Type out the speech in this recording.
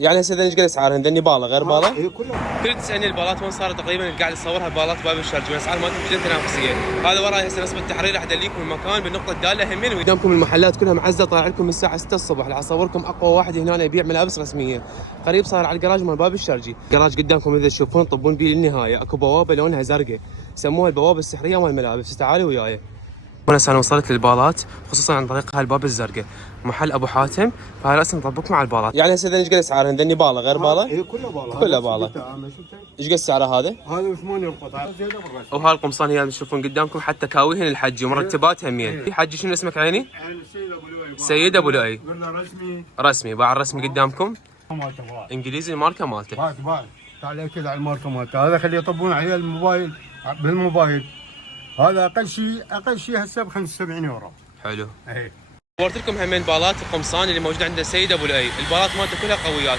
يعني هسه ايش قد اسعارهن؟ ذني باله غير باله؟ اي كلها. كل تسالني البالات وين صارت تقريبا قاعد اصورها بالات باب الشرج والاسعار مالتهم جدا تنافسيه. هذا وراي هسه نصب التحرير راح ادليكم المكان بالنقطه الداله همين قدامكم المحلات كلها معزه طالع لكم من الساعه 6 الصبح. راح اصوركم اقوى واحد هنا يبيع ملابس رسميه قريب صار على الجراج مال باب الشرجي. الجراج قدامكم اذا تشوفون طبون بيه للنهايه. اكو بوابه لونها زرقاء سموها البوابه السحريه مال الملابس. تعالوا وياي. انا وصلت للبالات خصوصا عن طريق هاي الباب الزرقاء محل ابو حاتم. فهاي راسا نطبقكم على البالات. يعني هسه ايش قد اسعارهن؟ ذني باله غير باله؟ اي كلها باله. كلها باله. ايش قد سعره هذا؟ هذا 8 القطعه زياده بالرسم. وهاي القمصان هي اللي تشوفون قدامكم حتى كاويهن الحجي ومرتبات همين. في حجي شنو اسمك عيني؟ السيد ابو لؤي. سيد ابو لؤي. قلنا رسمي. رسمي. باع الرسمي قدامكم مالته باع. انجليزي الماركه مالته. باع. تعال اكد على الماركه مالته. هذا خليه يطبون عليه الموبايل بالموبايل. هذا اقل شيء هسه ب 75 يورو. حلو. اي صورت لكم همين بالات القمصان اللي موجوده عند السيد ابو لؤي. البالات مالته كلها قويات.